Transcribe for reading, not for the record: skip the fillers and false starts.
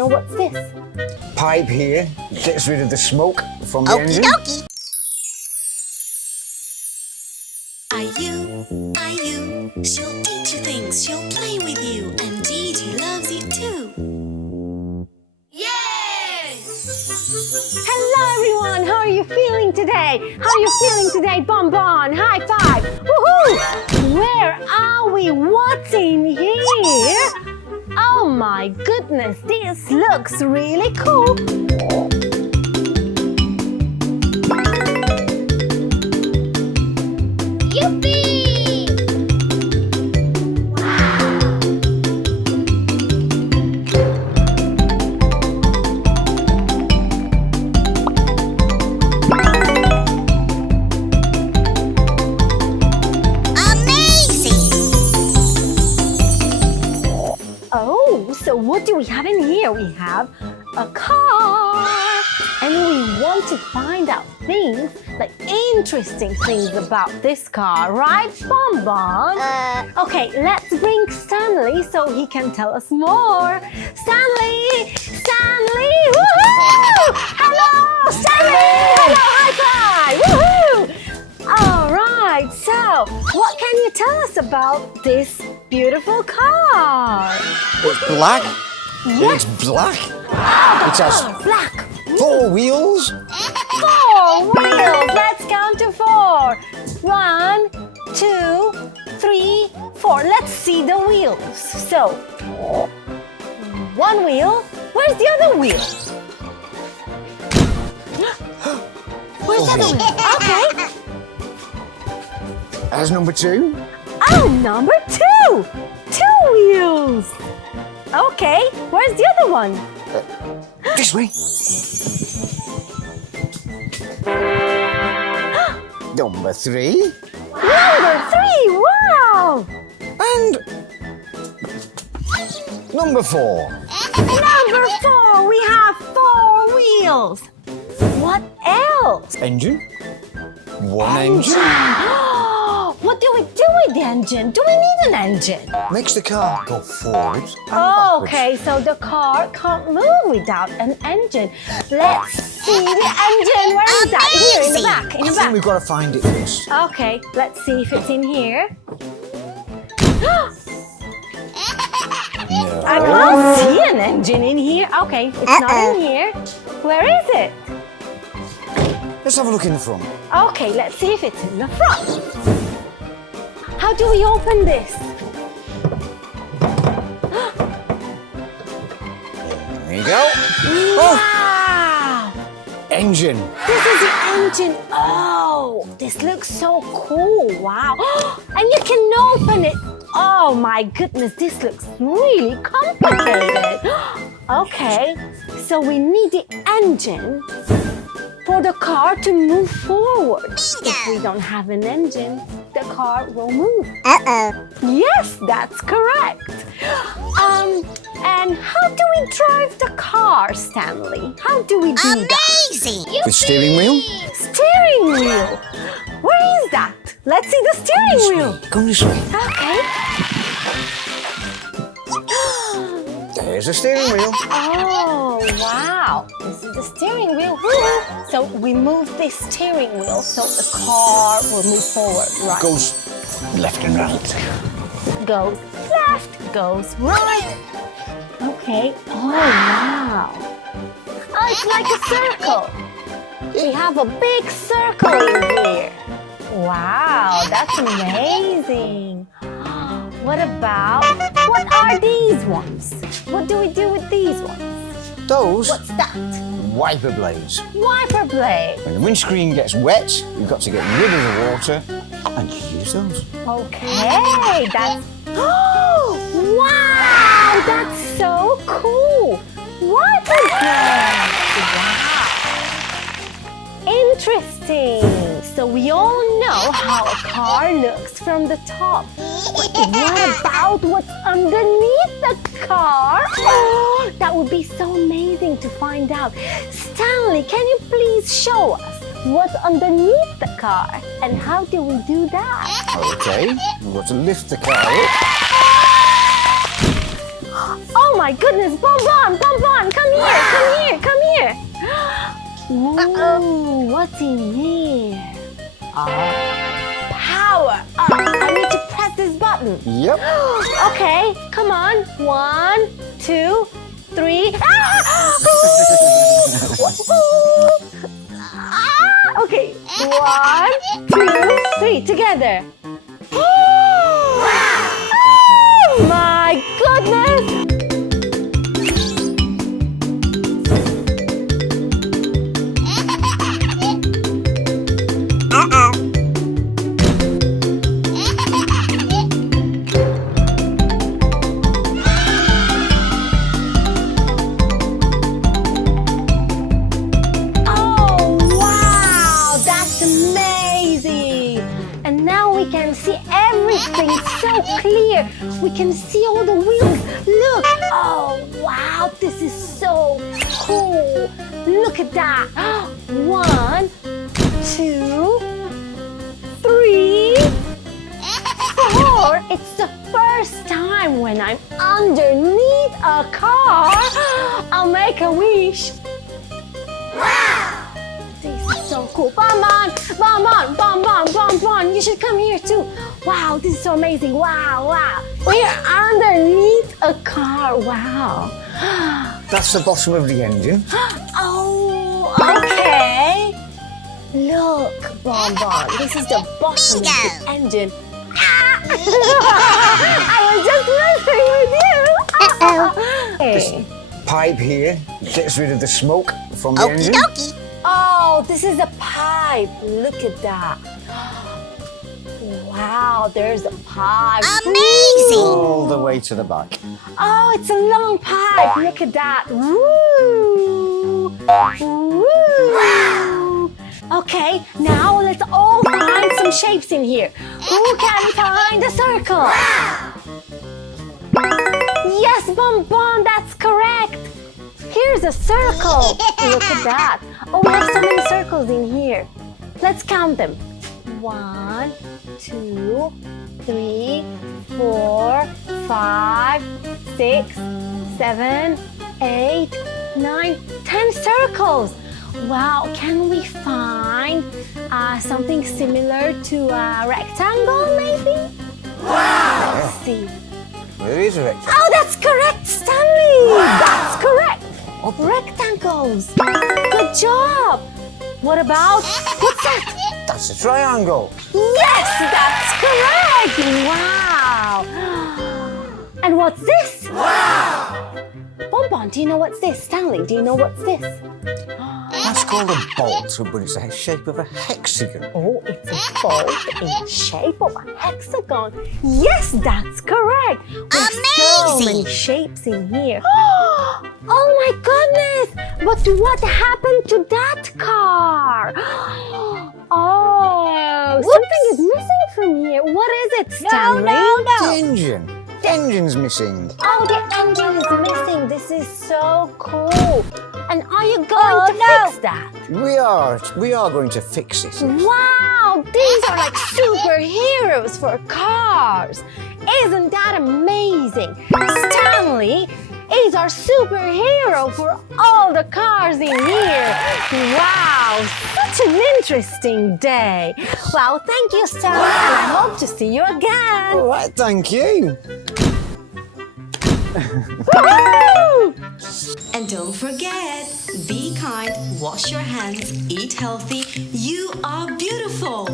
know what's this? Pipe here gets rid of the smoke from the engine. Okie dokie. Ayu, she'll teach you things, she'll play with you, and Gigi loves you too. Hello everyone, how are you feeling today? How are you feeling today, Bon Bon? High five! Woohoo! Where are we? What's in here? Oh my goodness, this looks really cool. So what do we have in here? We have a car and we want to find out things, like interesting things about this car, right, Bon Bon? Okay, let's bring Stanley so he can tell us more. Stanley! Stanley! Woohoo! Hello, Stanley! Hello, high five! Woohoo! All right, so what can you tell us about this beautiful car? It's black. Yes. It's black. Oh, It has black. 4 wheels. 4 wheels. Let's count to 4. 1, 2, 3, 4. Let's see the wheels. So, 1 wheel. Where's the other wheel? Where's the other wheel? Okay. As number 2. Oh, number 2. 2 wheels. Okay, where's the other one? This way. Number 3. Number 3, wow! And number 4. Number 4, we have 4 wheels. What else? Engine. 1 engine. What do we do with the engine? Do we need an engine? Makes the car go forwards and backwards. Okay, so the car can't move without an engine. Let's see the engine. Where is that? Here, in the back. In I the think back. we've got to find it first. Okay, let's see if it's in here. No. I can't see an engine in here. Okay, it's not in here. Where is it? Let's have a look in the front. Okay, let's see if it's in the front. How do we open this? There you go. Wow! Engine. This is the engine. Oh, this looks so cool. Wow. And you can open it. Oh my goodness, this looks really complicated. Okay, so we need the engine for the car to move forward. If we don't have an engine, the car will move. Yes, that's correct. And how do we drive the car, Stanley? How do we do Amazing. The steering wheel. that? Steering wheel. Where is that? Let's see the steering wheel. Come this way. Okay. There's the steering wheel. Oh, wow. This is the steering wheel. Woo. So we move this steering wheel so the car will move forward, right? Goes left and right. Goes left, goes right. Okay. Oh, wow. Oh, it's like a circle. We have a big circle in here. Wow, that's amazing. What are these ones? What do we do with these ones? Those What's that? wiper blades. Wiper blade. When the windscreen gets wet, you've got to get rid of the water and you use those. Okay, that's... Oh, wow, that's so cool. Wiper blade. Wow. Interesting. So we all know how a car looks from the top. But what about what's underneath the car? Oh, that would be so amazing to find out. Stanley, can you please show us what's underneath the car and how do we do that? Okay, we've got to lift the car up. Oh my my goodness, Bon Bon, Bon Bon, come here, come here, come here. Ooh, what's in here? Power up. I need to press this button. Yep. Okay, come on. 1, 2, 3. Okay, 1, 2, 3, together. Oh, my goodness! So clear. We can see all the wheels. Look. Oh, wow. This is so cool. Look at that. 1, 2, 3, 4. It's the first time when I'm underneath a car. I'll make a wish. Wow. This is so cool. Bon Bon, Bon Bon, Bon Bon, Bon Bon. You should come here too. Wow, this is so amazing. Wow, wow. We are underneath a car. Wow. That's the bottom of the engine. Oh, okay. Look, Bon Bon. This is the bottom of the engine. I was just messing with you. This pipe here gets rid of the smoke from the engine. Dokie. Oh, this is a pipe. Look at that. Wow, there's a pipe. Amazing. All the way to the back. Oh, it's a long pipe. Look at that. Woo! Woo! Okay, now let's all find some shapes in here. Who can find a circle? Yes, Bon Bon, that's correct. Here's a circle. Look at that. Oh, we have so many circles in here. Let's count them. 1, 2, 3, 4, 5, 6, 7, 8, 9, 10 circles. Wow, can we find something similar to a rectangle maybe? Wow. Let's see. There is a rectangle. Oh, that's correct, Stanley. That's correct. Rectangles. Good job. What about, what's that? That's a triangle. Yes, that's correct. Wow. And what's this? Wow. Bon Bon, do you know what's this? Stanley, do you know what's this? That's called a bolt, but it's the shape of a hexagon. Oh, it's a bolt in the shape of a hexagon. Yes, that's correct. There's so many shapes in here. Oh my goodness! But what happened to that car? Oh, something is missing from here. What is it, Stanley? The engine. The engine's missing. Oh, the engine is missing. This is so cool. And are you going to fix that? We are going to fix it. Wow, these are like superheroes for cars. Isn't that amazing? Stanley is our superhero for all the cars in here. Wow, such an interesting day. Wow, thank you, Stanley, and I hope to see you again. All right, thank you. Woohoo! And don't forget, be kind, wash your hands, eat healthy. You are beautiful.